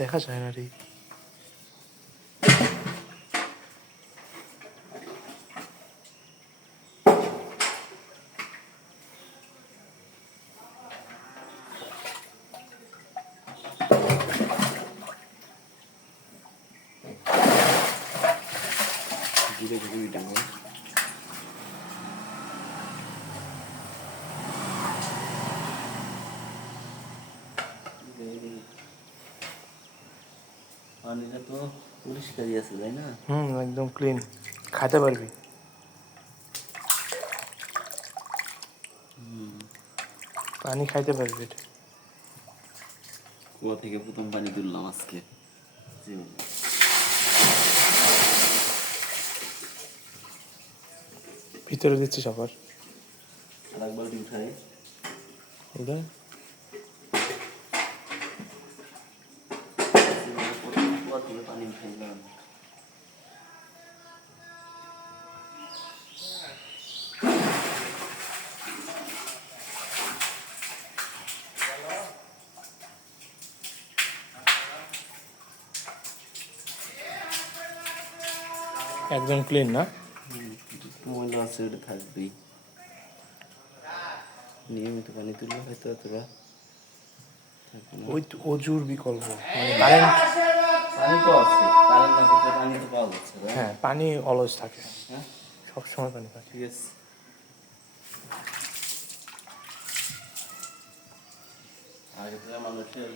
দেখা যায় না রে। ধীরে ধীরে ডাঙো। পানিটা তো পরিষ্কারই আছে তাই না? একদম ক্লিন, খাইতে পারবি। পানি খাইতে পারবি এটা। কুয়া থেকে প্রথম পানি তুললাম আজকে জীবনে। ভিতরে দিচ্ছিস আবার আর এক বালতি উঠাই। ওটা কুয়া থেকে পানি উঠাইলাম। একদম ক্লিন না? ময়লা আছে ওটা থাকবেই। নিয়মিত পানি তুললে হয়তো অতটা ওই অজুর বিকল্প, মানে কারেন্ট। পানি তো আছে, কারেন্ট না থাকলে পানি তো পাওয়া যাচ্ছে না। হ্যাঁ, পানি অলওয়েজ থাকে, হ্যাঁ সবসময় পানি থাকে। ঠিক আছে। আগে তো মানুষের